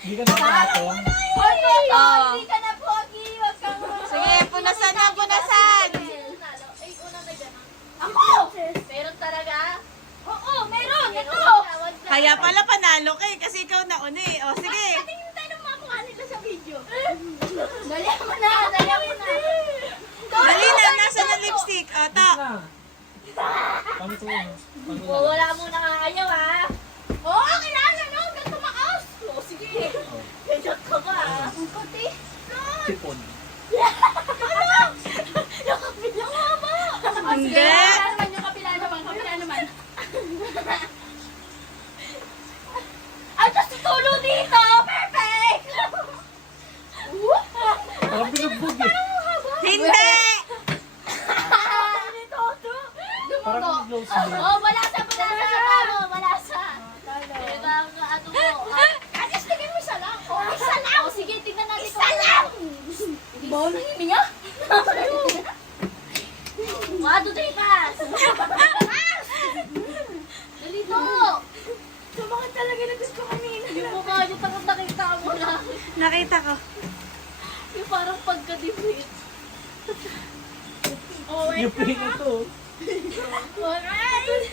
Hindi ka nakakatong. Hindi ka na pogi. Wag kang... Sige, punasan na, punasan. Ay, unang may gano'n. Ako! Meron talaga? Oo, meron. Ito. Kaya pala panalo ka kasi ikaw nauna eh. O sige. Tingin tayo ng mga mukha nila sa video. Dali mo na, dali mo na. Dali na, nasa na lipstick. O, ta. Panto. Oh, wala mo nakakayaw ha. Oo, kailangan no. Huwag kang tumakas. Oo, sige. Ganyan ka ba? Ang kuti. Tipon. Yung kapila mo ba? Hindi. Kapila naman, yung kapila naman. Kapila naman. Ang tas tutulo dito. Perfect! Parang binugbog eh. Hindi. Parang close mo. Oh, malasa sa tamo. Malasa. Ito ang ato mo. Kasi tingin mo isa lang. Oh, isa lang. Oh, sige, tingnan natin. Isa lang! Bawa na hindi niya. Wado tayo kas. Dali to. Sumakit talaga na gusto kanina. Yung mukha niyo takot nakita mo na. Nakita ko. Yung parang pagka-defeat. Oh, wait. Yung ping ito. Alright.